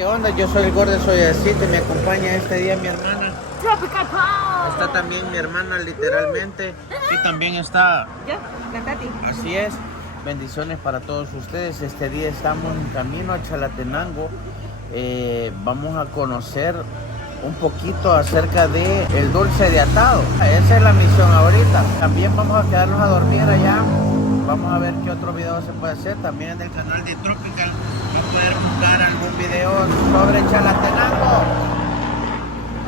¿Qué onda? Yo soy el Gordo, soy así, me acompaña este día mi hermana. Tropical Power. Está también mi hermana literalmente y también está... Yo, la Tati. Así es, bendiciones para todos ustedes. Este día estamos en camino a Chalatenango. Vamos a conocer un poquito acerca de el dulce de atado. Esa es la misión ahorita. También vamos a quedarnos a dormir allá. Vamos a ver qué otro video se puede hacer. También en el canal de Tropical va a poder buscar algún video sobre Chalatenango.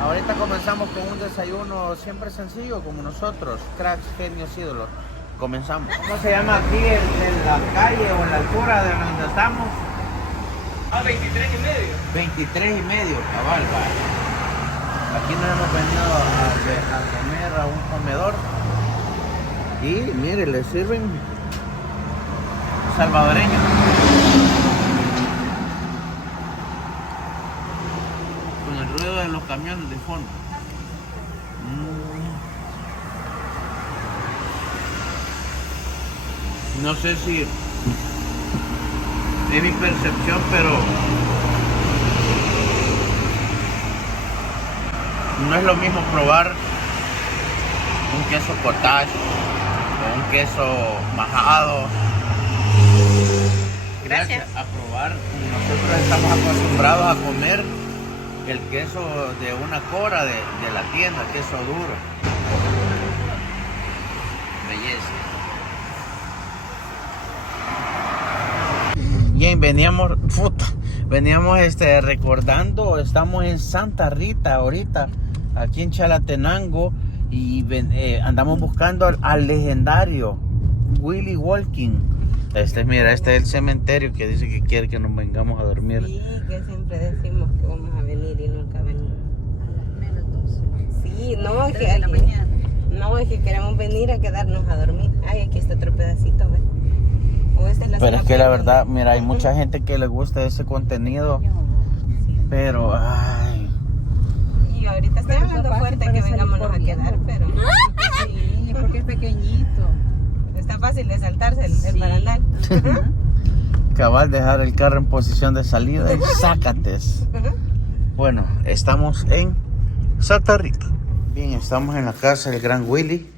Ahorita comenzamos con un desayuno siempre sencillo como nosotros, cracks, genios, ídolos. Comenzamos. ¿Cómo se llama aquí en la calle o en la altura de donde estamos? 23 y medio. 23 y medio, cabal, vale. Aquí nos hemos venido a comer a un comedor. Y mire, le sirven salvadoreño. Con el ruido de los camiones de fondo. No sé si es mi percepción, pero no es lo mismo probar un queso cottage o un queso majado. Gracias. A probar, nosotros estamos acostumbrados a comer el queso de una cora de la tienda, queso duro. Belleza. Bien, veníamos recordando, estamos en Santa Rita ahorita, aquí en Chalatenango, y andamos buscando al legendario Willy Walking. Mira, este es el cementerio que dice que quiere que nos vengamos a dormir. Sí, que siempre decimos que vamos a venir y nunca venimos. Menos 12. Sí, no, es que, de la mañana. no, es que queremos venir a quedarnos a dormir. Ay, aquí está otro pedacito, ¿ves? O esta es la Pero es zona que la premium. verdad, mira, hay mucha gente que le gusta ese contenido, pero ay, Y ahorita está Pero hablando capaz fuerte para que salir vengámonos a corriendo. quedar, pero Sí, porque es pequeñito. está fácil de saltarse el Sí. barandal. Ajá. cabal dejar el carro en posición de salida y sácates. Bueno, estamos en Santa Rita. Bien, estamos en la casa del gran Willy.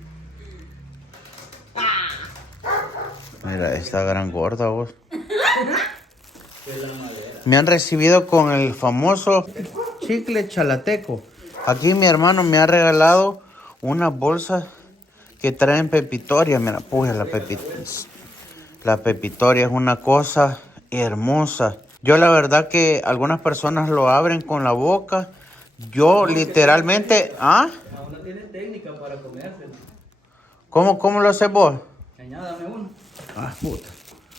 Mira, esta gran gorda vos. Me han recibido con el famoso chicle chalateco. Aquí mi hermano me ha regalado unas bolsas que traen pepitoria. Mira, pues la pepitoria es una cosa hermosa. Yo la verdad que algunas personas lo abren con la boca. Yo literalmente... ¿Ah? Uno tiene técnica para comérselo. ¿Cómo lo haces vos? Añádame uno. Ah, puta.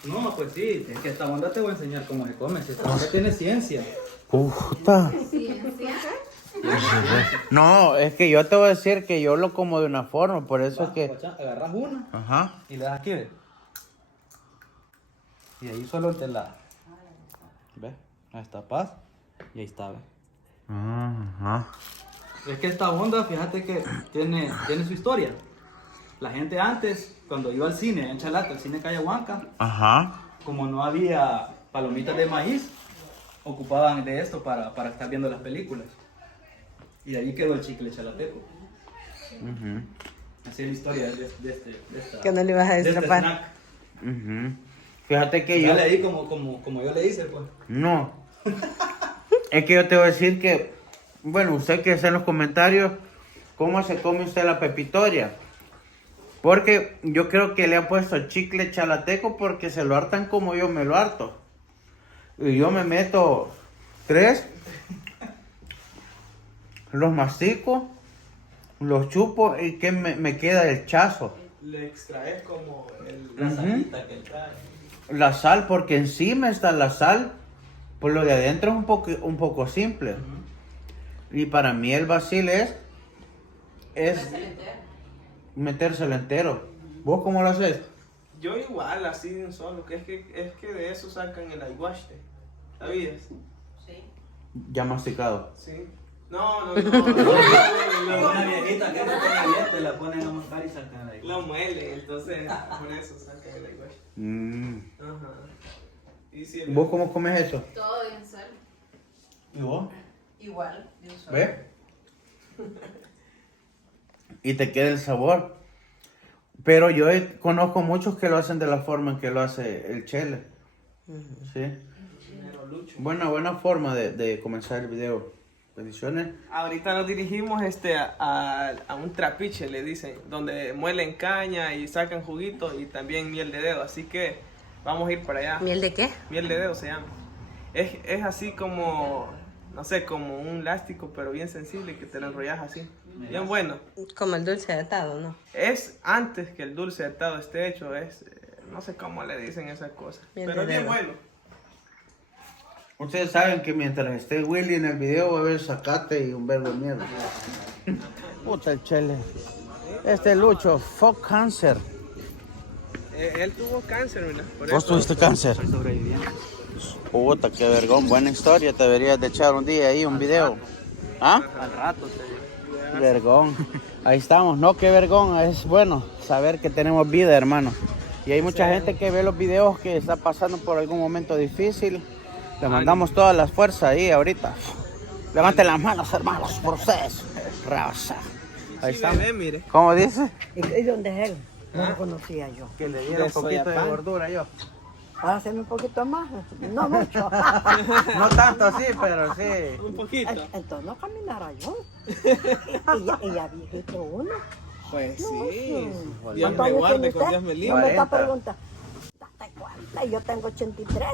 No, pues sí, es que esta onda te voy a enseñar cómo se come. Si esta onda tiene ciencia. Puta. No, es que yo te voy a decir que yo lo como de una forma, por eso es que... Guacha, agarras una Ajá. y le das aquí, ¿ves? Y ahí solo te la... ¿Ves? Ahí está paz. Y ahí está, ¿ves? Ajá. Es que esta onda, fíjate que tiene su historia. La gente antes, cuando iba al cine en Chalata, el cine Calle Huanca, Ajá. como no había palomitas de maíz, ocupaban de esto para estar viendo las películas. Y de ahí quedó el chicle chalateco. Ujú. Así es la historia de esta... Que no le vas a de este destrapar. snack. Ujú. Fíjate que yo... Dale ahí como yo le hice, pues. No. Es que yo te voy a decir que... Bueno, usted que está en los comentarios, ¿cómo se come usted la pepitoria? Porque yo creo que le han puesto chicle chalateco porque se lo hartan como yo me lo harto. Y yo me meto 3, los mastico, los chupo y que me queda el chazo. Le extraes como la salita que trae. La sal, porque encima está la sal, pues lo de adentro es un poco simple. Y para mí el vacil es metérselo entero. ¿Vos cómo lo haces? Yo igual, así de un solo, que es que de eso sacan el aguaste, ¿sabías? Ya masticado. Sí. No. Una viejita que no tiene dientes la ponen a montar y sacan ahí. Lo muelen, entonces por eso sacan el aguaste. Ajá. Y si ¿Vos cómo comes eso? Todo bien solo. ¿Y vos? Igual, de un solo. ¿Ve? Y te queda el sabor. Pero yo conozco muchos que lo hacen de la forma en que lo hace el Chele. Sí. Buena forma de comenzar el video. Bendiciones. Ahorita nos dirigimos a un trapiche, le dicen, donde muelen caña y sacan juguito y también miel de dedo. Así que vamos a ir para allá. ¿Miel de qué? Miel de dedo se llama. Es así como, no sé, como un elástico, pero bien sensible, que te lo enrollas así. Bien bueno. Como el dulce de atado, ¿no? Es antes que el dulce de atado esté hecho, no sé cómo le dicen esas cosas. Miel Pero de es bien dedo. bueno. Ustedes saben que mientras esté Willy en el video va a haber zacate y un verbo de mierda. Puta el Chele. Lucho, fuck cáncer. Él tuvo cáncer, mira. Por ¿Vos eso. tuviste cáncer? Puta, qué vergón, buena historia. Te deberías de echar un día ahí un video. ¿Ah? Al rato te Vergón. Ahí estamos, no, qué vergón. Es bueno saber que tenemos vida, hermano. Y hay mucha gente que ve los videos que está pasando por algún momento difícil. Le mandamos todas las fuerzas ahí ahorita. Levanten las manos, hermanos, por ustedes. Raza. Ahí Sí, estamos. bebé, mire. ¿Cómo dice? ¿Y dónde es él? No lo conocía yo. Que le diera un poquito de gordura yo. Para hacerme un poquito más, no mucho. No tanto así, pero sí. Un poquito. Entonces no caminara yo. Y ya viejito uno. Pues No, sí. no. Dios ¿Cuántos me años guarde, tiene con usted? Dios me No libre. me está 40. preguntando. Date cuenta, yo tengo 83.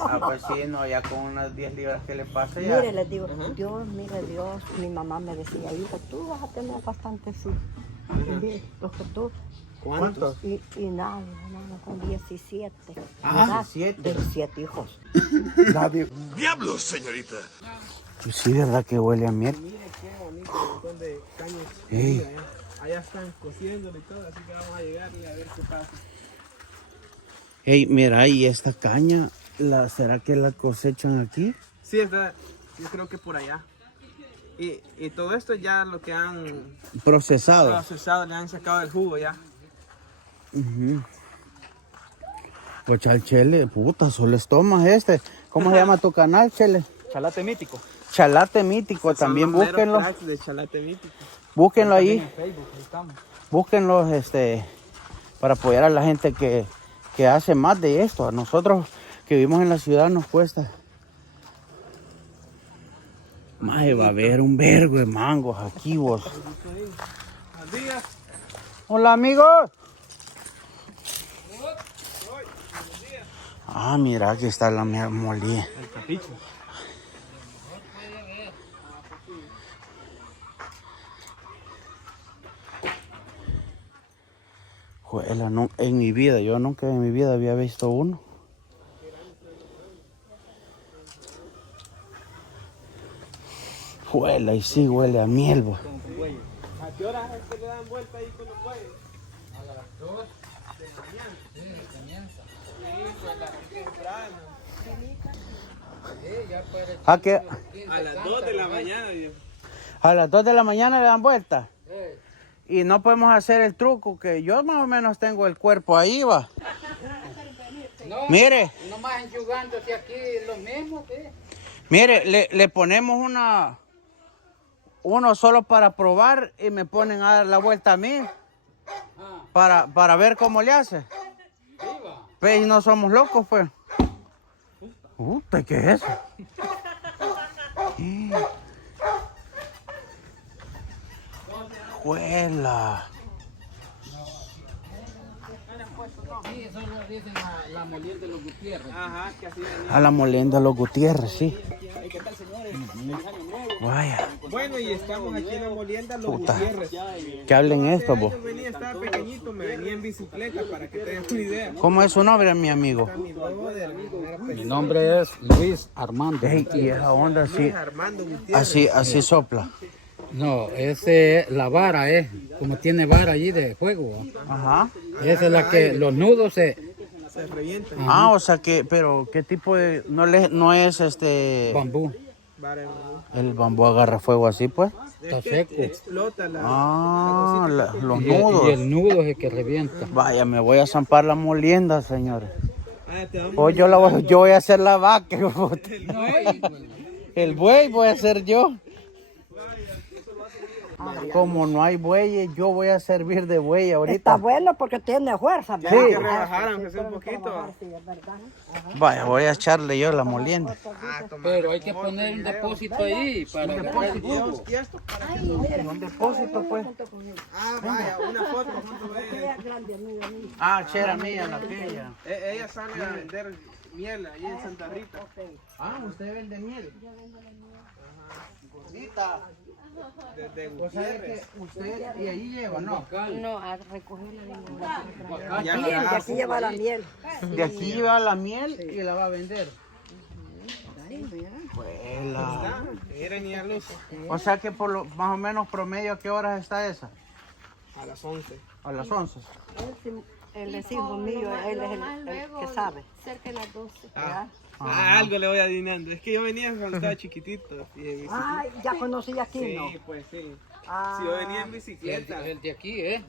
Ah, pues sí, no, ya con unas 10 libras que le pase ya. Mire, les digo, Dios, mire Dios, mi mamá me decía, hijo, tú vas a tener bastante sí. Y mire, los que tú. ¿Cuántos? Y nada, con 17. Ah, Nada, 17. de 7 hijos. Nadie. ¡Diablos, señorita! Pues sí, ¿verdad que huele a miel? Mire qué bonito el montón de cañas. Ey. Allá están cociéndolo y todo, así que vamos a llegarle a ver qué pasa. Hey, mira, y esta caña, ¿será que la cosechan aquí? Sí, está, yo creo que por allá. Y todo esto ya lo que han Procesado. procesado, le han sacado el jugo ya. Ujú. Pues al Chele, puta, solo estomas este. ¿Cómo se llama tu canal, Chele? Chalate mítico. Chalate Mítico, también Son los meros búsquenlo. cracks de Chalate Mítico. Búsquenlo ahí. En Facebook, ahí estamos. Búsquenlos para apoyar a la gente que hace más de esto. A nosotros que vivimos en la ciudad nos cuesta. Mae, va a haber un vergo de mangos aquí, vos. Buenos días. Hola, amigos. Ah, mira, aquí está la molía. El capicho. Juela, no, en mi vida, yo nunca en mi vida había visto uno. Juela, y sí huele a miel, vos. ¿A qué hora es que le dan vuelta ahí con los bueyes? A las 2 de la mañana. Sí, comienza. Sí, pues la temprano. ¿A qué? A las 2 de la mañana. A las 2 de la mañana le dan vuelta. Y no podemos hacer el truco que yo más o menos tengo el cuerpo ahí, va. No, Mire, nomás enjugándose aquí lo mismo, ¿sí? mire, le ponemos uno solo para probar y me ponen a dar la vuelta a mí para ver cómo le hace. Pues y no somos locos, pues. ¿Qué es eso? Juela. Sí, eso lo dicen a la molienda de los Gutiérrez. Ajá, que así venía. A la molienda los Gutiérrez, sí. ¿Qué tal, señores? Vaya, Bueno, y estamos aquí en la molienda Los Puta. Gutiérrez. que hablen esto, vos. Yo venía, estaba pequeñito, me venía en bicicleta para que tengan una idea. ¿Cómo es su nombre, mi amigo? Mi brother, Mi nombre es Luis Armando. Ey, y esa onda así, Armando Gutiérrez. así sopla. No, ese es la vara, como tiene vara allí de fuego. ¿va? Ajá. Esa es la que los nudos se... Se revienta. Ah, o sea que, pero ¿qué tipo de, no es Bambú, el bambú agarra fuego así, pues? está seco. Explota la... Ah, los Y nudos. el nudo es el que revienta. Vaya, me voy a zampar la molienda, señores. Ah, te vamos Hoy yo voy a hacer la vaca. El buey voy a ser yo. Como no hay bueyes, yo voy a servir de buey ahorita. Está bueno porque tiene fuerza. Ya Sí. hay que rebajar, aunque sea un poquito. Vaya, voy a echarle yo la molienda. Pero hay que poner un depósito ahí para agarrar el jugo. ¿Y esto? Un depósito, pues. Ah, vaya, una foto junto a ella. Ah, chera mía, la aquella. Ella sale a vender miel ahí en Santa Rita. Ah, usted vende miel. Bonita. Desde O sea, es que usted, y ahí lleva, ¿no? No, a recogerla. Ya De aquí lleva la miel. De aquí lleva la miel y la va a vender. Juela. Miren y a luz. O sea que por lo más o menos promedio, ¿a qué horas está esa? A las 11. A las 11. Él es hijo mío, él es el que sabe. Cerca de las 12. Algo le voy adivinando. Es que yo venía cuando estaba chiquitito. Ay, ya conocí aquí, Sí, ¿no? pues sí. Ah, Si yo venía en bicicleta. El de aquí, ¿eh?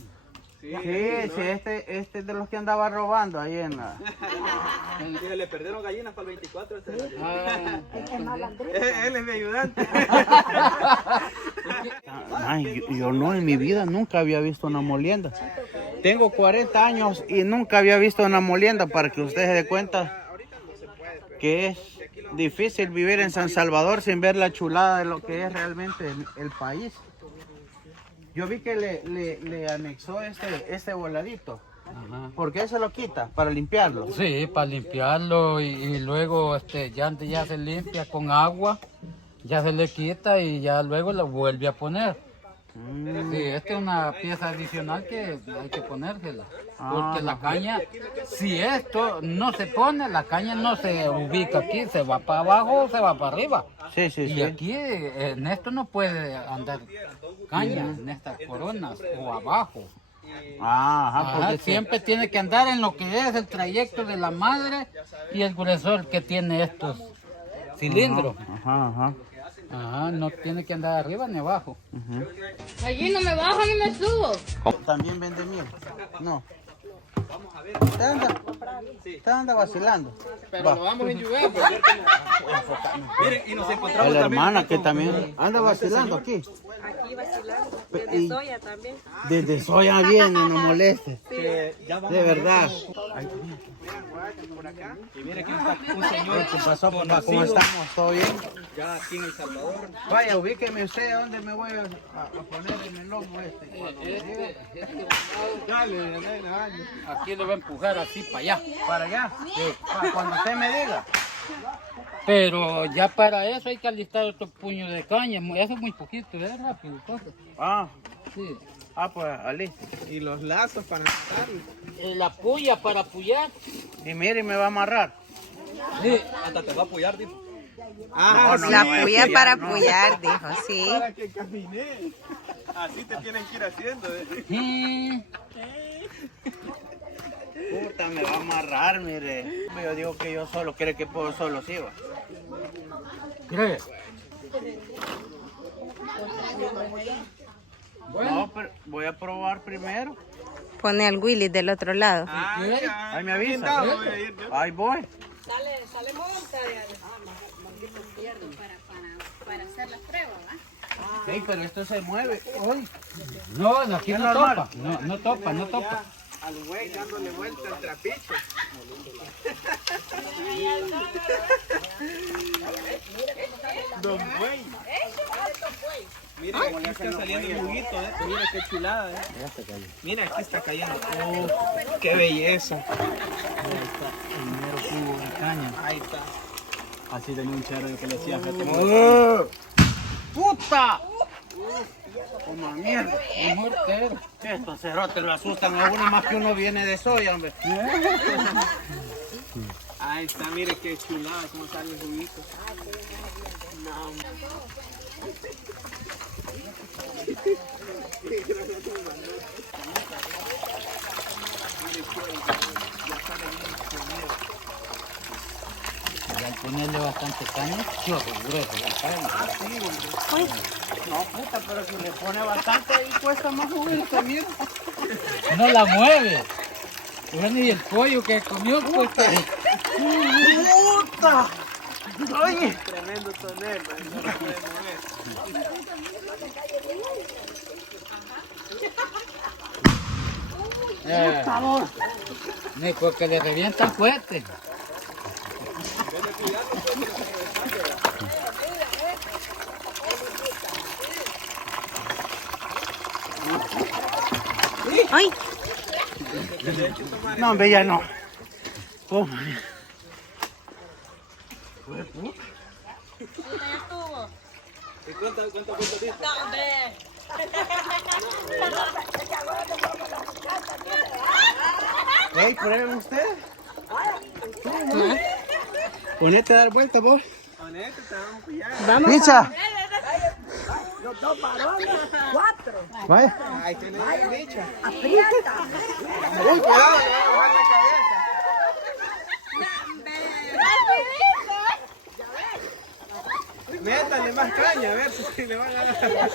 Sí, Sí, este es de los que andaba robando ahí en la... Mire, le perdieron gallinas para el 24. Ah, es malandrito. Él es mi ayudante. Ay, yo no, en mi vida nunca había visto una molienda. Tengo 40 años y nunca había visto una molienda, para que ustedes se den cuenta que es difícil vivir en San Salvador sin ver la chulada de lo que es realmente el país. Yo vi que le anexó este voladito. ajá. ¿Por qué se lo quita? Para limpiarlo. Sí, para limpiarlo y luego ya se limpia con agua, ya se le quita y ya luego lo vuelve a poner. Sí, esta es una pieza adicional que hay que ponérsela. Porque la caña, si esto no se pone, la caña no se ubica aquí, se va para abajo o se va para arriba. Sí, sí, Y sí. aquí en esto no puede andar caña, en estas coronas o abajo. Ajá, Ajá, porque siempre tiene que andar en lo que es el trayecto de la madre y el gruesor que tiene estos cilindros. Ajá, ajá. Ajá, no tiene que andar arriba ni abajo. Allí no me bajo ni me subo. ¿También vende miel? No. Usted anda vacilando. Pero lo vamos en lluvia. Miren, y nos A encontramos la también hermana que también anda vacilando aquí. Aquí vacilando. Y- Desde soya también. Desde Soya viene, no moleste. que ya vamos De verdad. Y mire que está un señor ¿Qué pasó, papá? ¿Cómo conocido estamos? ¿Todo bien? ya aquí en El Salvador. Vaya, ubíqueme usted dónde me voy a poner en el lomo este. Aquí lo va a empujar así para allá. Para allá. Para cuando usted me diga. Pero ya para eso hay que alistar otro puño de caña. Eso es muy poquito, es rápido. Entonces. Ah, Sí. pues listo. Y los lazos para atarlo. La puya para puyar. Y mire, me va a amarrar. Sí. Hasta te va a apoyar, dijo. Ah, No, La no voy a puya apoyar, para no. apoyar, dijo, sí. para que camine. Así te tienen que ir haciendo. Sí. Puta, me va a amarrar, mire. Yo digo que yo solo, ¿cree que puedo solo? Sí, va. ¿Crees? No, pero voy a probar primero. Pone al Willy del otro lado. Ahí me avisa. Ahí voy. Para hacer las pruebas, ¿va? Sí, pero esto se mueve. Uy. No, aquí Es no normal. topa. No topa, no topa. Al güey dándole vuelta al trapiche. Don güey. Mira, aquí está saliendo el juguito, Mira qué chulada, Mira, aquí está cayendo. Oh, qué belleza. El mero cubo de caña. Ahí está. Así tenía un charro que le decía, fíjate. ¡Puta! Como mierda. Es mortero. Estos cerotes lo asustan a uno más que uno viene de soya, hombre. Ahí está, mire qué chulada, cómo sale el juguito. Y al ponerle bastante caña, chorro grueso la caña. No, puta, pero si le pone bastante ahí cuesta más subir esta mierda. No la mueve. Bueno, y el pollo que comió, pues. ¡Puta! Oye. Tremendo tonel, man. No lo puede mover. Por favor. Ni porque le revientan fuerte. ¡Ay! No, hombre, ya no. Oh, hey, prueben ustedes. Ponete a dar vuelta, vos. Ponete, te vamos a cuidar. Vamos. Micha. Los 2 varones, 4. Vaya. Ay, tenés el bicho. Aprieta. Uy, cuidado, le va a bajar la cabeza. Métale más caña, a ver si le van a dar.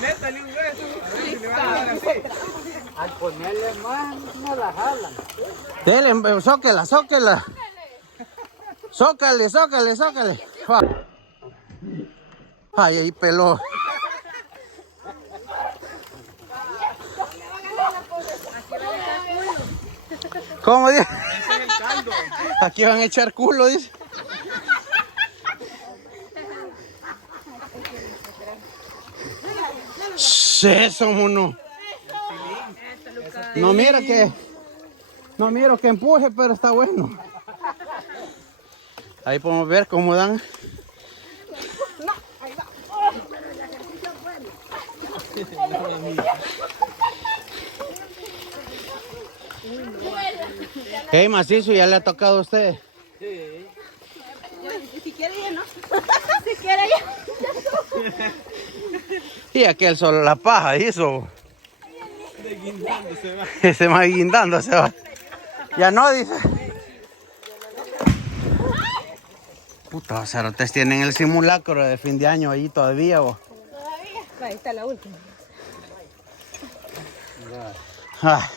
Métale un beso, a ver si le van a dar así. Al ponerle más, no la jalan. Dele, zóquela, zóquela. Zócale, zócale, zócale. Ay, ahí peló. ¿Cómo dice? Ese es el caldo. Aquí van a echar culo, dice. Eso, mono. No miro que empuje, pero está bueno. Ahí podemos ver cómo dan. Hey, macizo, ¿ya le ha tocado a usted? Si quiere ya no. Si quiere ya. Y aquel solo la paja hizo. Ese más guindando se va. Ya no, dice. Puta, los cerotes tienen el simulacro de fin de año ahí todavía, vos. Ahí está la última. Ah.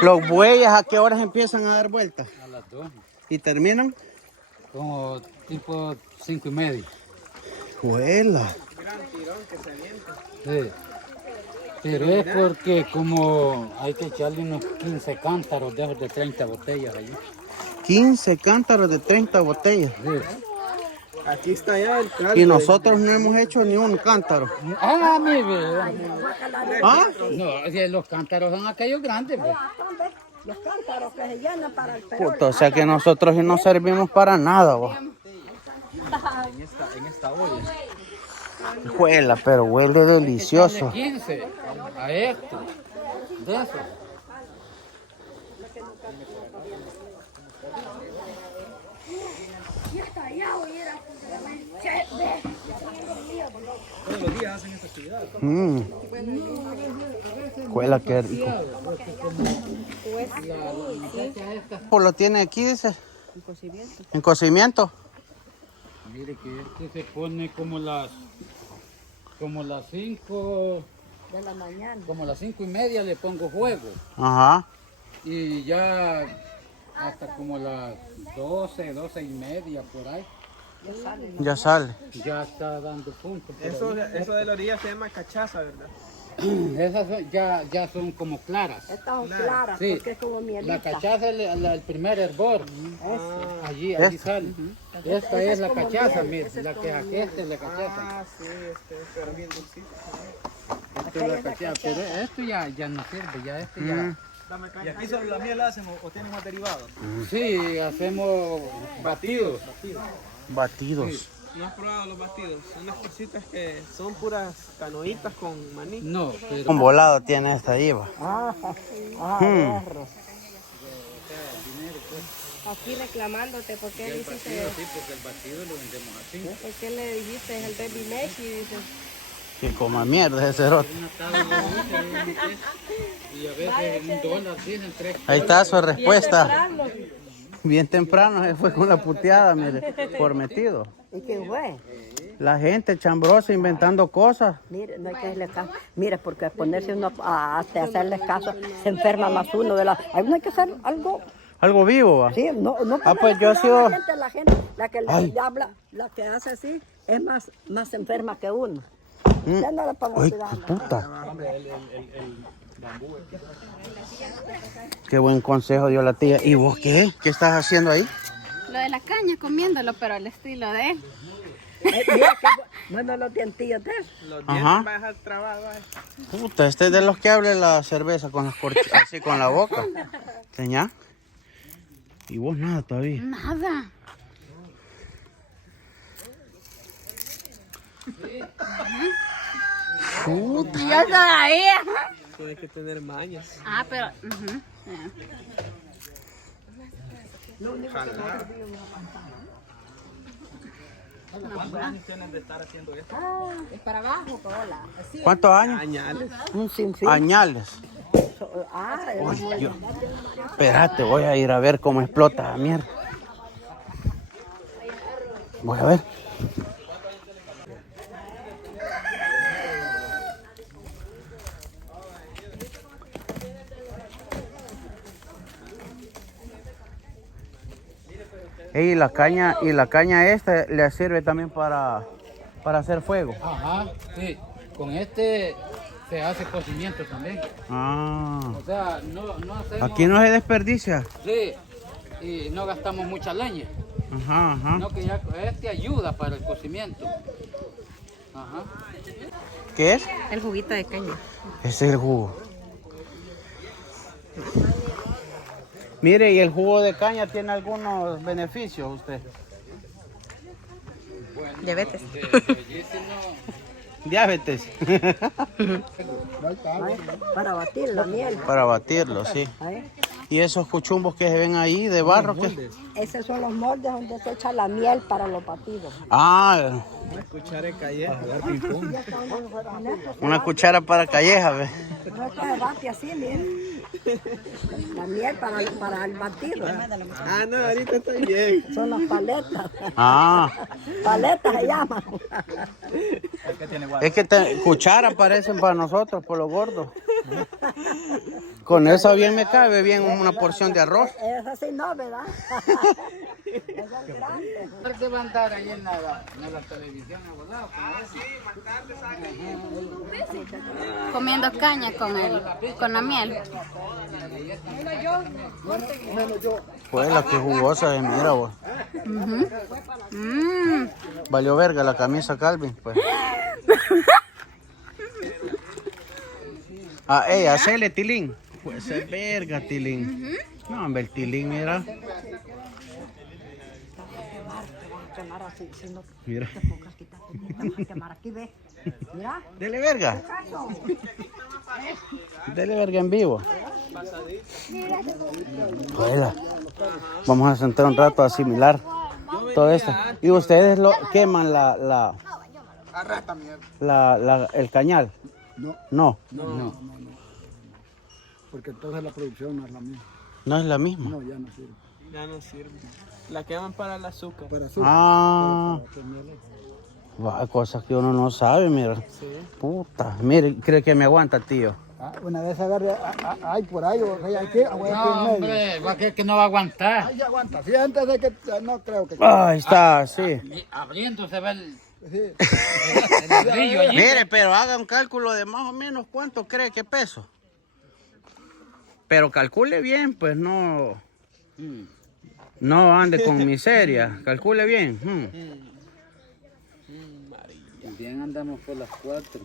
Los bueyes, ¿a qué horas empiezan a dar vueltas? A las 2. ¿Y terminan? Como tipo 5:30. Huela. Sí. Pero es porque como hay que echarle unos 15 cántaros de esos de 30 botellas allí. 15 cántaros de 30 botellas. Sí. Aquí está ya el caldo. Y nosotros no hemos hecho ni un cántaro. Ah, mi vida. ¿Ah? No, si los cántaros son aquellos grandes. Pues. Los cántaros que se llenan para el perol. Puta, o sea que nosotros no servimos para nada, vos. En esta olla. Huela, pero huele delicioso. Echarle 15 a esto. De eso. Todos los días hacen esta actividad. Huela, qué rico. Pues lo tiene aquí, dice. En cocimiento. Mire que este se pone como las 5 De la mañana. como las 5:30 le pongo fuego Ajá. y ya hasta como las 12:30 por ahí Ya sale. ya está dando punto. Pero Eso de la orilla se llama cachaza, ¿verdad? esas ya son como claras. Estas son claras Sí. porque es como mielita. La cachaza es el primer hervor. Allí Esta. sale. Esta es la cachaza, mire, la que aquí esta es la cachaza. Ah, sí, pero bien dulcito. Esta es la cachaza, pero esto ya no sirve, ya este ya. ¿Y aquí solo la miel la hacen o tienen más derivados? Sí, hacemos batidos. Batidos. ¿No has probado los batidos? Son unas cositas que son puras canoitas con maní. No, pero Un volado tiene esta IVA. Aquí reclamándote, ¿por qué dijiste? sí, porque el batido lo vendemos así. ¿Por qué le dijiste el baby mesh y dices? Que coma mierda ese cerote. Una tabla de dulce, y a veces $1 dicen 3. Ahí está su respuesta. Bien temprano se fue con la puteada, mire, por metido. ¿Y quién fue? La gente chambrosa inventando cosas. Mire, no hay que hacerle caso. Mire, porque ponerse uno a hacerle caso, se enferma más uno de la... Hay que hacer algo Algo vivo, ¿va? Sí, no pues yo he sido... La gente, la que Ay. le habla, la que hace así, es más enferma que uno. Ya no le pongo Ay, cuidado. qué puta. Qué buen consejo dio la tía. ¿Y vos qué? ¿Qué estás haciendo ahí? Lo de la caña comiéndolo, pero al estilo de él. Mira qué bueno los dientillos de él. Los Ajá. dientes van a dejar trabados. Puta, este es de los que abre la cerveza con las así con la boca. ¿Señá? ¿Y vos nada todavía? Nada. Puta. Ya todavía. Tienes que tener mañas. Ah, pero... ujú, ¿Cuántos años tienen de estar haciendo esto? es para abajo, Paola. ¿Cuántos años? Añales. Un sinfín. Añales. Ah, Ay, Dios. Espérate, voy a ir a ver cómo explota la mierda. Voy a ver. Y la caña esta le sirve también para hacer fuego. Ajá, sí. Con este se hace cocimiento también. Ah. O sea, no hacemos... Aquí no se desperdicia. Sí, y no gastamos mucha leña. Ajá, ajá. No, que ya este ayuda para el cocimiento. Ajá. ¿Qué es? El juguito de caña. Ese es el jugo. Mire, ¿y el jugo de caña tiene algunos beneficios usted? Diabetes. Diabetes. para batir la miel. Para batirlo, sí. ¿Eh? ¿Y esos cuchumbos que se ven ahí de barro? ¿Qué? Esos son los moldes donde se echa la miel para los batidos. Ah, Escuchar el calleja. una cuchara para calleja, ¿ve? No, esto se bate así, miren. La miel para el batido. Ah, no, ahorita estoy bien. Son las paletas. Ah, Paletas se llaman. es que cuchara parecen para nosotros, por lo gordo. Con eso bien me cabe bien una porción de arroz. Es así, no, ¿verdad? ¿Por qué va a andar ahí en la televisión? Comiendo caña con la miel. Pues la que jugosa de mira, vos. Valió verga la camisa Calvin, pues. Ah, hacele Tilín. Pues es verga, Tilín. No, hombre, el Tilín, mira. Mira. Mira. Dele verga. Dele verga en vivo. Juela. Vamos a sentar un rato a asimilar todo esto. Y ustedes lo queman el cañal. No. No. Porque entonces la producción no es la misma. No es la misma. No, ya no sirve. Ya no sirve. La queman para el azúcar. Para azúcar. Ah. Va, cosas que uno no sabe, mira. Sí. Puta. Mire, cree que me aguanta, tío. Una vez agarre, hay por ahí, o sea, aquí, No, hombre, va a creer que no va a aguantar. Ahí aguanta, sí, antes de que, no creo que... Ahí está, sí. Y abriéndose ve el Sí. brillo allí. Mire, pero haga un cálculo de más o menos cuánto cree que peso. Pero calcule bien, pues no ande con miseria. Calcule bien. Bien andamos por las 4.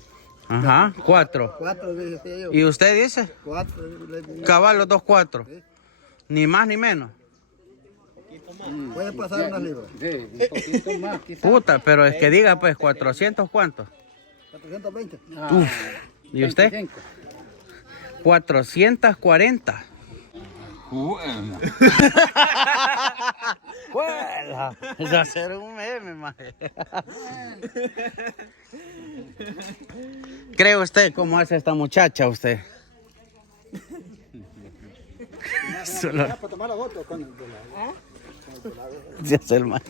Ajá, 4. 4, dice yo. ¿Y usted dice? 4. Cabal, los 2, 4. Ni más ni menos. Puede pasar unas libras. Sí, un poquito más quizás. Puta, pero es que diga pues 400 cuántos. 420. ¿Y usted? 25. 440. Juela. Es hacer un meme, maje. ¿Cree usted cómo hace esta muchacha usted? Solo Para tomar la foto con el... se hace el mal.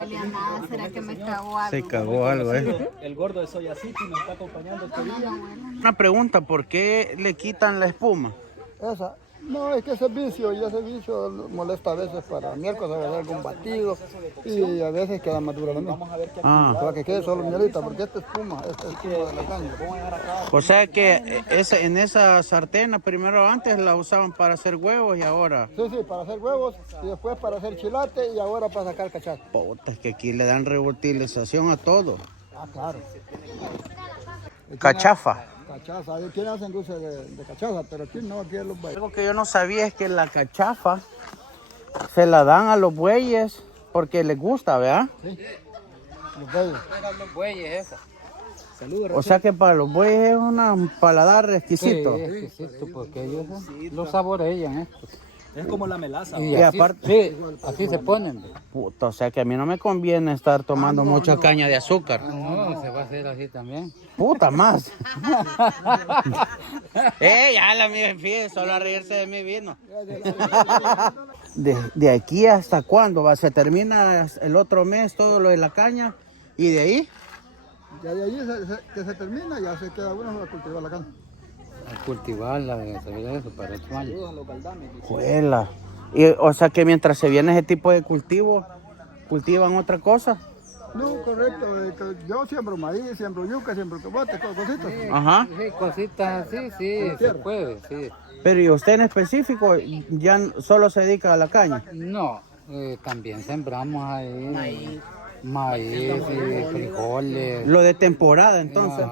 Eliana, ¿será que me cagó algo? Se cagó algo, El gordo de Soya City nos está acompañando este día. Una pregunta, ¿por qué le quitan la espuma? Esa, No, es que ese vicio, y ese vicio molesta a veces para miércoles hacer algún batido y a veces queda más dura la misma. Para que quede solo mielita, porque esta es espuma de la caña. O sea que en esa sartén primero antes la usaban para hacer huevos y ahora... Sí, para hacer huevos y después para hacer chilate y ahora para sacar cachaza. Puta, es que aquí le dan reutilización a todo. Ah, claro. Cachafa. Cachaza, aquí hacen dulce de cachaza, pero aquí no, aquí es los bueyes. Algo que yo no sabía es que la cachafa se la dan a los bueyes porque les gusta, ¿verdad? Sí, los bueyes. Los bueyes esa. O sea que para los bueyes es un paladar exquisito. Sí, exquisito, porque ellos lo saborean esto. Es como la melaza. Y Y así, aparte- sí, así se ponen. Puta, o sea que a mí no me conviene estar tomando mucha caña de azúcar. No, se va a hacer así también. Puta más. Ya la mía, fíjate, solo a reírse de mi vino. De aquí hasta cuándo va, se termina el otro mes todo lo de la caña y de ahí. Ya de allí que se termina, ya se queda uno a cultivar la caña. A cultivarla, eso para otro año. Juela. Y, o sea que mientras se viene ese tipo de cultivo, cultivan otra cosa. No, correcto. Que yo siembro maíz, siembro yuca, siembro tomate, cositas. Ajá. Sí, cositas así, sí, se puede, sí. Pero ¿y usted en específico ya solo se dedica a la caña? No, también sembramos ahí maíz y frijoles, Lo de temporada entonces.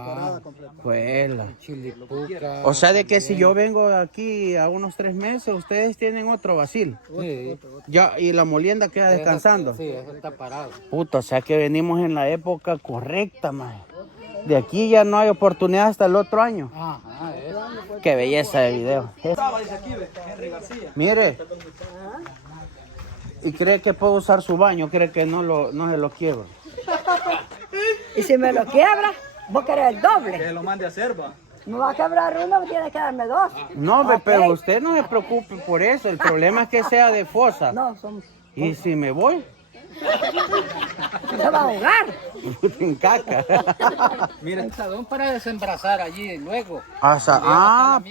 Juela. chilipuca. O sea de que si yo vengo aquí a unos 3 meses, ustedes tienen otro vacil. Sí, Ya, y la molienda queda descansando. sí, eso está parado. Puta, o sea que venimos en la época correcta, man. De aquí ya no hay oportunidad hasta el otro año. Ajá, eso. Qué belleza de video. Mire. ¿Y cree que puedo usar su baño? ¿Cree que no se lo quiebro? Y si me lo quiebra, vos querés el doble. Que lo mande a hacer, va. Me va a quebrar uno, tienes que darme dos. No, Ok. pero usted no se preocupe por eso. El problema es que sea de fosa. No, son... ¿Y si me voy? Se va a ahogar. En caca. Mira, un asadón para desembrazar allí luego.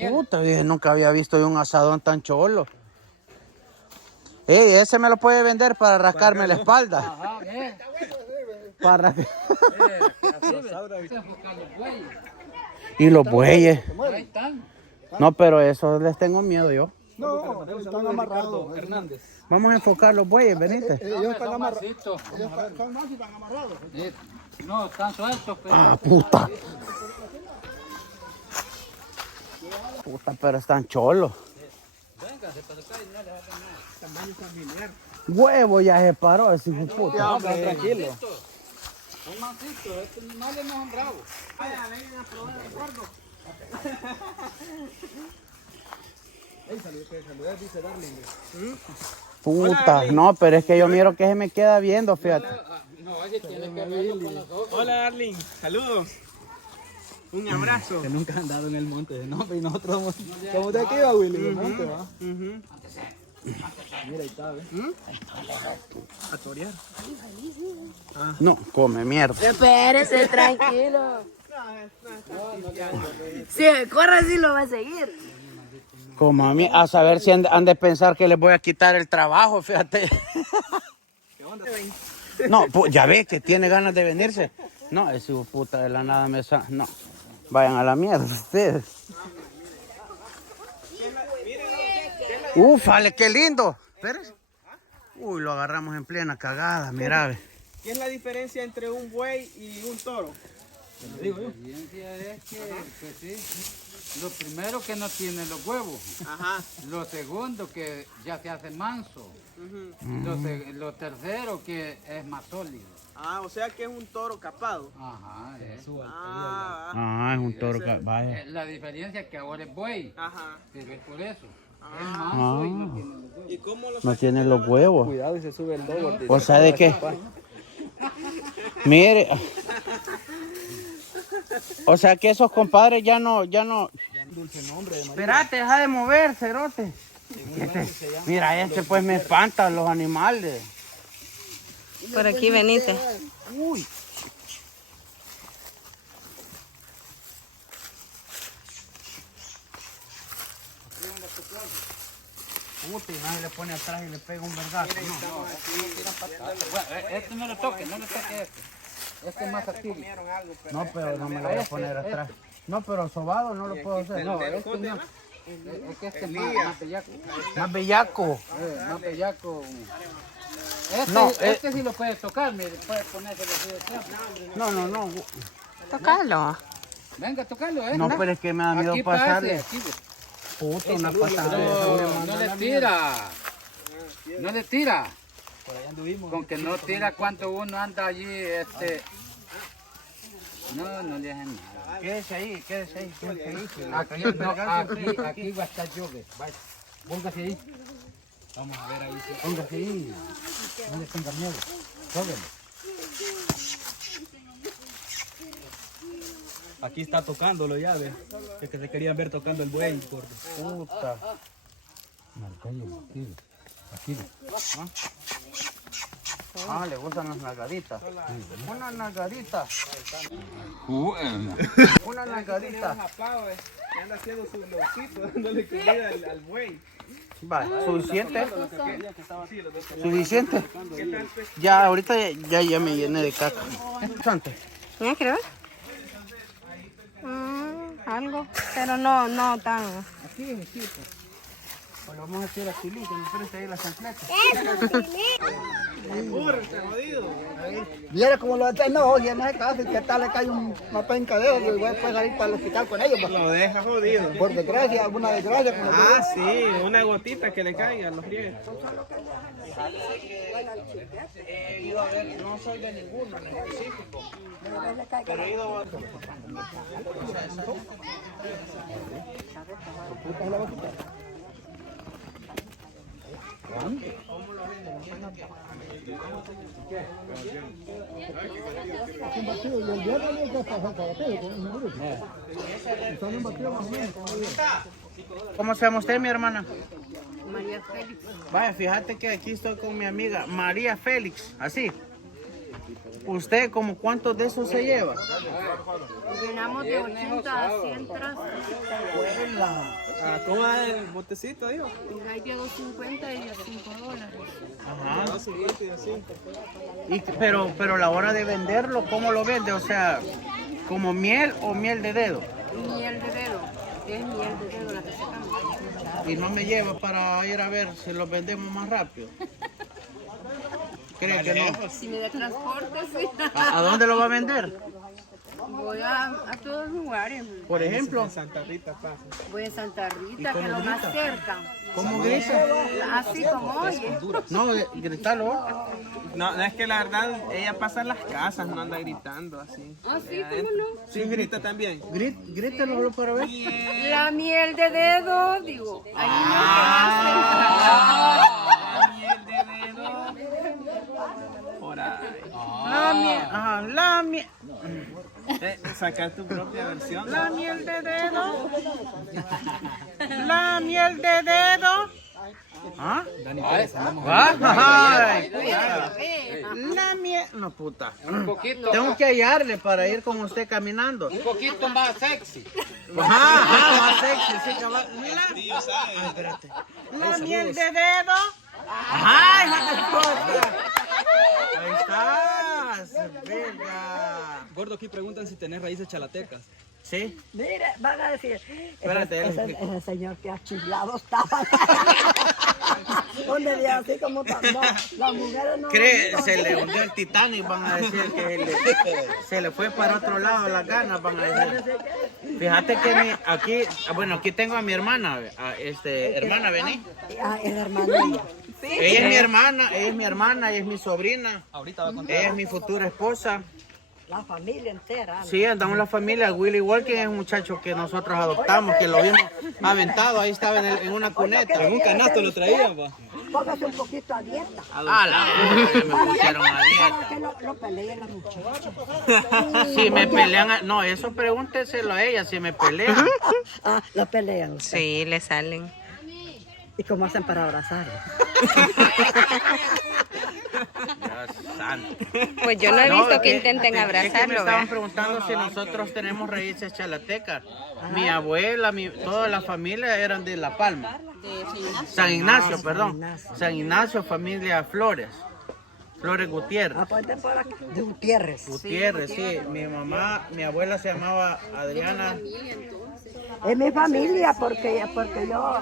Puta, dije, nunca había visto yo un asadón tan cholo. Ese me lo puede vender para rascarme la espalda. Ajá, bien. Para... Así, se enfocan los bueyes. Y los bueyes. Ahí están. No, pero eso les tengo miedo yo. No, están amarrados. Hernández. Vamos a enfocar los bueyes, venite. Ellos están amarrados. Masitos. Son más y están amarrados. No, están sueltos, pero... Ah, puta. Puta, pero están cholos. Huevo ya se paró ese hijo de puta. Tranquilo. Son masitos, estos animales no son bravos. Puta, no, pero es que yo miro que se me queda viendo, fíjate. No, ese tiene que verlo con los ojos. Hola, Darling. Saludos. Un abrazo. Que nunca han dado en el monte. No, pero nosotros somos de aquí, va, Willy, del monte, va. Mira, ahí está, ¿ves? A torear. No, come mierda. Espérese, tranquilo. Si corre así lo va a seguir. Como a mí, a saber si han de pensar que les voy a quitar el trabajo, fíjate. No, ya ve que tiene ganas de venirse. No, ese hijo de puta de la nada me no. Vayan a la mierda ustedes. Ufale, qué lindo. Espérese. Uy, lo agarramos en plena cagada, mira. Ve. ¿Qué es la diferencia entre un buey y un toro? La diferencia es que, pues sí, lo primero que no tiene los huevos. Ajá. Lo segundo que ya se hace manso. Lo tercero que es más sólido. Ah, o sea que es un toro capado. Ajá, eso. Ah, Ah, es un toro. Vaya. La diferencia es que ahora es buey, ajá. pero es por eso. Es manso y no tiene los huevos. ¿Y cómo lo No tiene los huevos. Cuidado y se sube el doble. O sea, de qué. Mire. O sea que esos compadres ya no. Espérate, deja de mover, cerote. Mira, pues me espantan los animales. Por aquí venite. Uy. gusta y no se le pone atrás y le pega un vergazo. Este no lo toque, este. Este es más activo. No, pero no me lo voy a poner atrás. No, pero sobado no lo puedo hacer. No, este no. Es que este es más bellaco. Más bellaco. Más bellaco. Este, No, este sí lo puede tocar, mire, puede ponérselo así de siempre. No. Tócalo. Venga, tocalo, ¿eh? No, pero es que me da miedo Aquí pasarle. pase, aquí. Puta, una patada. No le tira. No le tira. Por allá anduvimos. Con que no tira cuánto uno anda allí, No le dejen nada. Quédese ahí. Aquí va a estar yo, ve. Vaya, póngase ahí. Vamos a ver ahí. Póngase ahí. No le tenga miedo. Tóquenlo. Aquí está tocándolo ya, ve. Es que se querían ver tocando el buey, gordo. Puta. Aquí. Ah, le gustan las nalgaditas. Una nalgadita. Una nalgadita. Anda haciendo su locito, dándole comida al buey. Va, suficiente. Suficiente. Ya, ahorita ya me llené de caca. Bastante. ¿Ya quiere ver? Algo, pero no tan. Así, pues. Pues lo vamos a hacer así, que me preste ahí las chancletas. Viera como lo está, no, ya no se casa, que tal le cae una penca de ellos, y voy a salir para el hospital con ellos. Lo deja jodido. Por desgracia, alguna desgracia. Con Sí, una gotita que le caiga, los riegue. He ido a ver, no soy de ninguno en específico, pero he ido a... ¿Cómo se llama usted, mi hermana? María Félix. Vaya, fíjate que aquí estoy con mi amiga María Félix, así. ¿Usted como cuántos de esos se lleva? Llenamos de 80 a 100 trazos. ¿Cómo va el botecito, dijo? Hay de 2.50 y de $5. Ajá. Pero la hora de venderlo, ¿cómo lo vende? O sea, ¿como miel o miel de dedo? Miel de dedo. Es miel de dedo la que sacamos. Y no me lleva para ir a ver si los vendemos más rápido. ¿Cree que no? Si me da transporte, sí. ¿A dónde lo va a vender? Voy a todos los lugares. Por ejemplo. Santa Rita pasa. Voy a Santa Rita, que es lo más cerca. ¿Cómo grita? Así como oye. No, gritalo. No, es que la verdad, ella pasa en las casas, no anda gritando así. Así como no. Sí, grita también. Grítalo para ver. La miel de dedo, digo. Hay La miel de dedo. Por ahí. La miel. Ajá, la miel. Sacar tu propia versión. La miel de dedo. La miel de dedo. ¿Ah? Ay, la miel. No, puta. Un poquito. Tengo que hallarle para ir con usted caminando. Un poquito más sexy. Ajá, más sexy. Sí, cabal. Espérate. La miel de dedo. Ajá, hija de puta. Ahí estás, verga. Gordo, aquí preguntan si tenés raíces chalatecas. Sí. Mire, van a decir, Espérate, ese señor que achilado estaba. Donde día así como no, las mujeres no. Se le hundió el Titanic, van a decir que se le fue para otro lado las ganas, van a decir. Fíjate que aquí tengo a mi hermana, hermana, vení. Es la hermana de ella. Ella es mi hermana, ella es mi sobrina. Ahorita va a contar. Ella es mi futura esposa. La familia entera. Sí, andamos la familia. Willy Walker es un muchacho que nosotros adoptamos, que lo vimos aventado, ahí estaba en una cuneta. En un canasto lo traían, pa. Póngase un poquito a dieta. Me pusieron a Para dieta. que lo peleen las muchachas. Si me pelean, no, eso pregúnteselo a ella, si me pelean. Lo pelean. Sí, le salen. ¿Y cómo hacen para abrazarlo? Ya bastante. Pues yo no he visto que intenten es que me abrazarlo, estaban ¿verdad? preguntando si nosotros tenemos raíces chalatecas. Mi abuela, toda la familia eran de La Palma. San Ignacio, perdón. San Ignacio, familia Flores. Flores Gutiérrez. Aparte para de Gutiérrez. Gutiérrez, sí. Mi abuela se llamaba Adriana. Es mi familia porque yo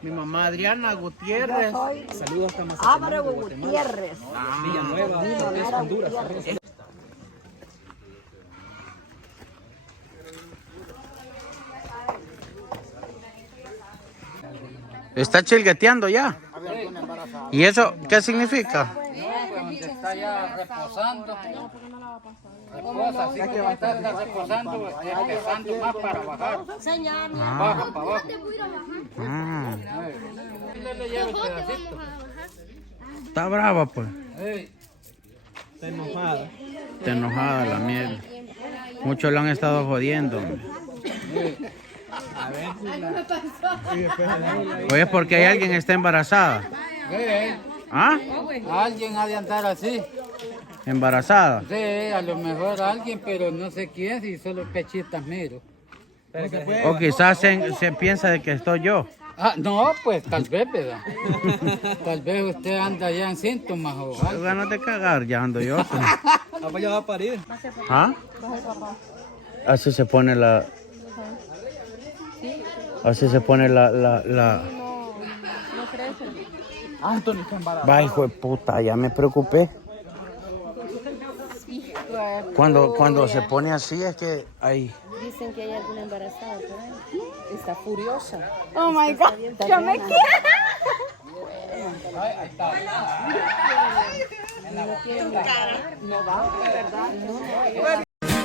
Mi mamá Adriana Gutiérrez. soy Saludos hasta Mazatenango, Ábrego Guatemala. Gutiérrez. Villanueva, Mi tal mamá vez era Honduras. Gutiérrez. Está chilgueteando ya. ¿Y eso qué significa? Donde está ya reposando. Reposa, así como está reposando, empezando más para bajar. Baja para abajo. Le lleva el pedacito. Está brava, pues. Ey, Está enojada. Está enojada la miel. Muchos la han estado jodiendo. Oye, porque hay alguien que está embarazada. ¿Ah? alguien ha de andar así. ¿Embarazada? Sí, a lo mejor alguien, pero no sé quién, si solo pechitas miro. O quizás se piensa de que estoy yo. Ah, no, pues tal vez, ¿verdad? Tal vez usted anda ya en síntomas o Tengo algo. ganas de cagar, ya ando yo. Papá ya va a parir. ¿Ah? Así se pone la... Así se pone la... Anthony está embarazado. Va, hijo de puta, ya me preocupé. Cuando se pone así es que hay... Dicen que hay alguna embarazada por ahí. Está furiosa. Oh my God, yo me quiero.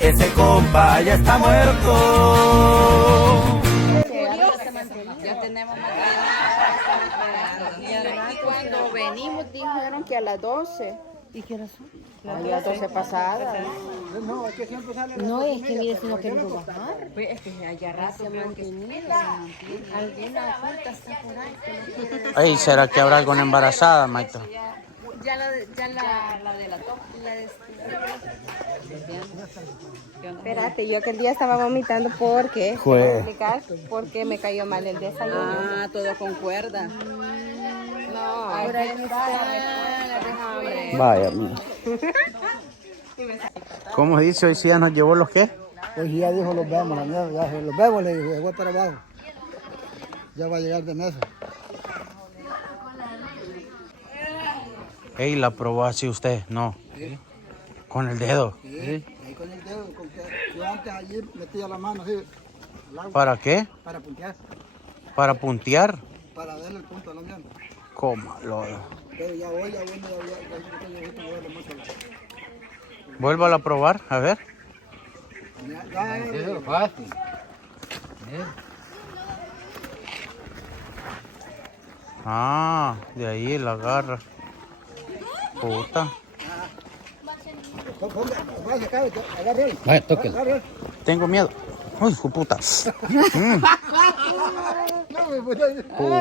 Ese compa ya está muerto. Ya tenemos más y cuando venimos dijeron que a las 12. ¿Y qué horas son? A las 12 pasadas. No, es que siempre sale. No, es que mire si no queremos bajar. Pues es que allá rato Mantenida. Alguna oculta está por ahí. Que no quiere Ey, ¿será que habrá alguna embarazada, maestro? ya la de la top, la de Espérate, yo aquel día estaba vomitando porque, Jue. te voy a explicar, porque me cayó mal el desayuno. Ah, todo concuerda. No, ahora está hambre. Vaya, mira. ¿Cómo dice? Hoy sí ya nos llevó los qué? Hoy ya dijo los vemos, la mierda, ya los vemos, le dijo, voy para abajo. Ya va a llegar de mesa. Ey, ¿la probó así usted? No. Con el dedo. Ahí con el dedo, con que yo antes allí metía la mano así, al agua, ¿Para qué? para puntear, ¿Para puntear? para darle el punto a la mierda. Cómalo. Pero ya voy, ya mucho. Vuélvala a probar, a ver. Eso es fácil. Ah, de ahí la agarra. Puta. Vaya, tóquela. Tengo miedo. Uy, hijo de puta.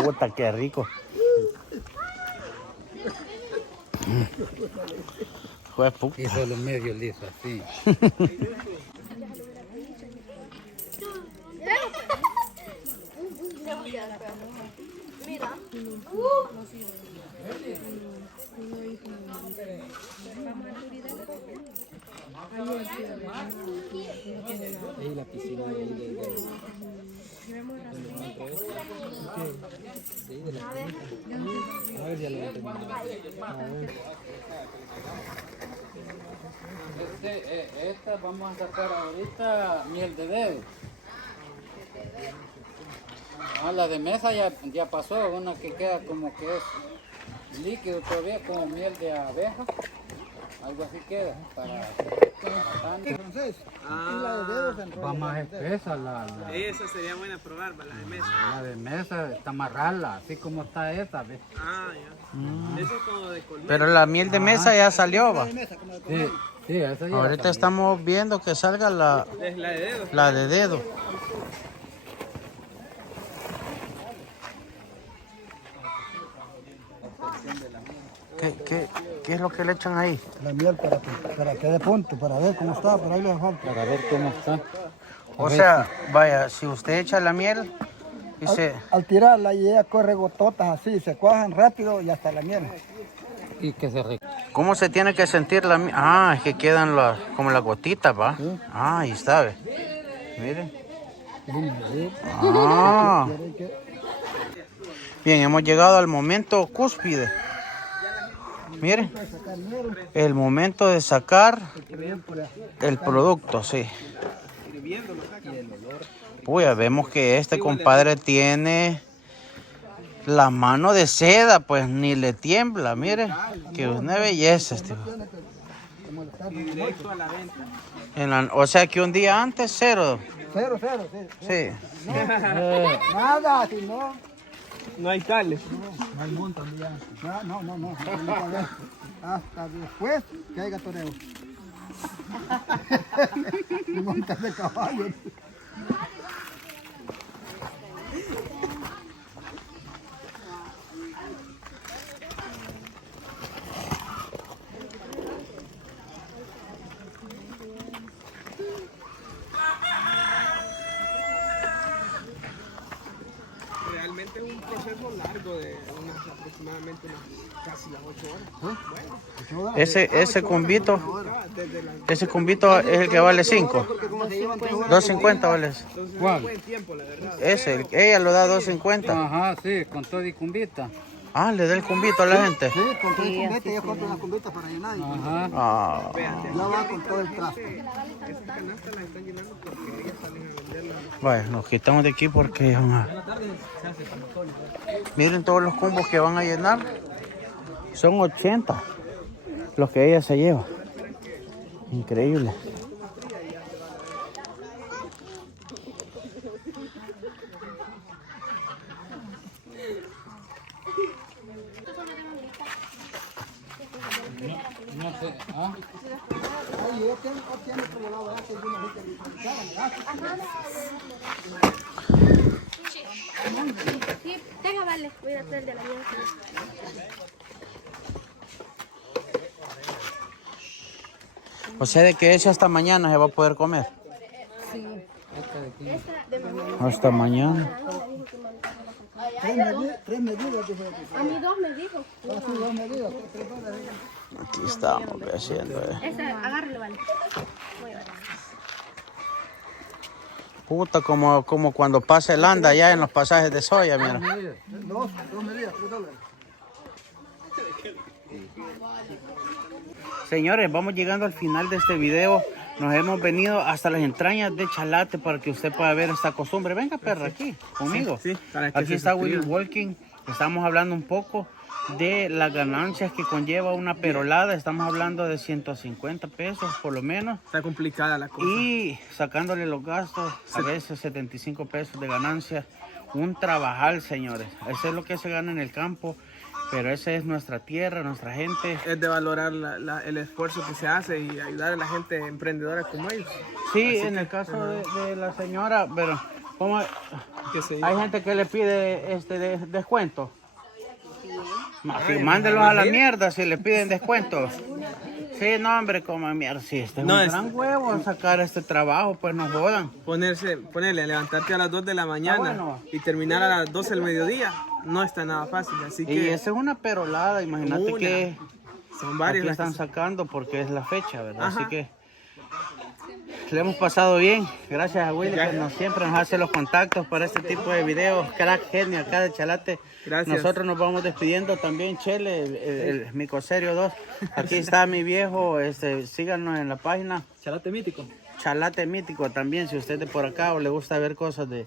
Puta, qué rico. Hijo de puta. Y solo medio liso, así. Ahí la piscina de ahí de a ver, ya lo voy a terminar. Esta vamos a sacar ahorita miel de dedo. Ah, la de mesa ya pasó, una que queda como que es líquido todavía, como miel de abeja. Algo así queda para Francés, y la de dedos se enrolla. va más espesa Esa sería buena probar, la de mesa. la de mesa, está más rala, así como está esa, ¿ves? Ah, ya. Eso es como de colmena. Pero la miel de mesa ya salió, va. Sí, sí, esa ya Ahorita salió. estamos viendo que salga Es la de dedo. la de dedo. ¿Qué es lo que le echan ahí? La miel para que dé punto, para ver cómo está, por ahí le falta. Para ver cómo está. O sea, vaya, si usted echa la miel, dice... Al tirarla y ella corre gototas así, se cuajan rápido y hasta la miel. Y que se ¿Cómo se tiene que sentir la miel? Ah, es que quedan como las gotitas, ¿va? Ah, ahí está, ve. Miren. Ah. Bien, hemos llegado al momento cúspide. Miren, el momento de sacar el producto, sí. Pues vemos que este compadre tiene la mano de seda, pues ni le tiembla, mire, que es una belleza este. O sea que un día antes, cero. Cero, sí. Sí. Nada, si no. No hay tales. No hay monta un día antes. No. Hasta después que haya toreo. Y montas de caballo. Realmente es un proceso largo de aproximadamente casi las 8 horas. Ese cumbito es el que vale 5. 2.50 vale. ¿Cuál? Buen tiempo, la verdad. Ese, ella lo da 2.50. Ajá, sí, con todo y cumbita. Ah, le da el cumbito a la gente. Sí, con todo el cumbete, yo compro unas cumbitas para llenar. Ajá. Ah. Ya va con todo el trasto. Esta canasta la están llenando porque ellas salen a venderla. Vaya, nos quitamos de aquí porque miren todos los combos que van a llenar. Son 80 los que ella se lleva. Increíble. No sé, ¿ah? Sí, tenga, vale, voy a traer de la mía. O sea, de que ese hasta mañana se va a poder comer. Sí. Hasta mañana. 3 medidas, dijo. A mí 2 me dijo. Así 2 medidas. Aquí estamos haciendo. Esa, agárralo, vale. Puta, como cuando pasa el anda ya en los pasajes de soya, mira. 2 medidas, $3. Señores, vamos llegando al final de este video. Nos hemos venido hasta las entrañas de Chalate para que usted pueda ver esta costumbre. Venga, perra, aquí, conmigo. Sí, para que aquí se está suscriban. Willy Walking. Estamos hablando un poco de las ganancias que conlleva una perolada. Estamos hablando de 150 pesos por lo menos. Está complicada la cosa. Y sacándole los gastos, a veces 75 pesos de ganancia. Un trabajal, señores. Eso es lo que se gana en el campo. Pero esa es nuestra tierra, nuestra gente. Es de valorar el esfuerzo que se hace y ayudar a la gente emprendedora como ellos. Sí, en el caso de la señora, pero ¿cómo? Que se- Hay gente que le pide descuento. Mándelos a la mierda si le piden descuentos. Sí, no, hombre, como mierda. Sí, este es No, un es- gran huevo sacar este trabajo, pues no jodan. Ponerle, levantarte a las 2 de la mañana bueno. y terminar a las 12 del mediodía no está nada fácil. Así Y que esa es una perolada, imagínate Una. que son varios aquí las están que sacando porque es la fecha, ¿verdad? Ajá. Así que le hemos pasado bien. Gracias a Willy que siempre nos hace los contactos para este tipo de videos. Crack genio acá de Chalate. Gracias. Nosotros nos vamos despidiendo también, Chele, el Micoserio 2. Aquí está mi viejo. Síganos en la página. Chalate mítico. Chalate Mítico también, si usted es de por acá o le gusta ver cosas de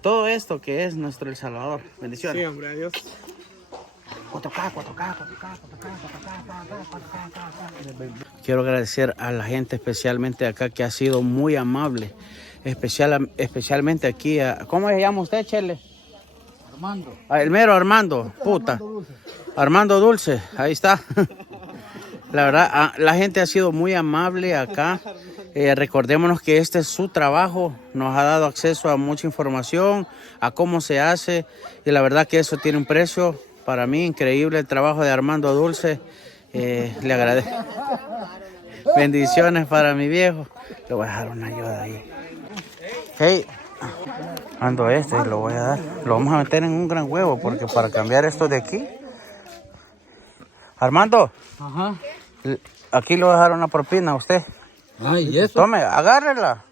todo esto que es nuestro El Salvador. Bendiciones. Sí, hombre, adiós. 4K. Quiero agradecer a la gente especialmente acá que ha sido muy amable, especialmente aquí. ¿Cómo se llama usted, Chele? Armando. El mero Armando, puta. Armando Dulce, ahí está. La verdad, la gente ha sido muy amable acá. Recordémonos que este es su trabajo, nos ha dado acceso a mucha información, a cómo se hace, y la verdad que eso tiene un precio. Para mí increíble el trabajo de Armando Dulce Le agradezco. Bendiciones para mi viejo. Le voy a dejar una ayuda ahí. Hey, ando y lo voy a dar. Lo vamos a meter en un gran huevo porque para cambiar esto de aquí. Armando, Ajá. aquí le voy a dejar una propina a usted. Ay, ¿y eso? Tome, agárrela.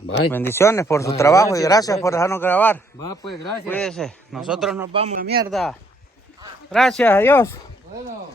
Bye. Bendiciones por su Bye, trabajo y gracias, gracias por dejarnos grabar. Va, pues, gracias. Cuídese. Nosotros nos vamos a mierda. Gracias, adiós. Bueno.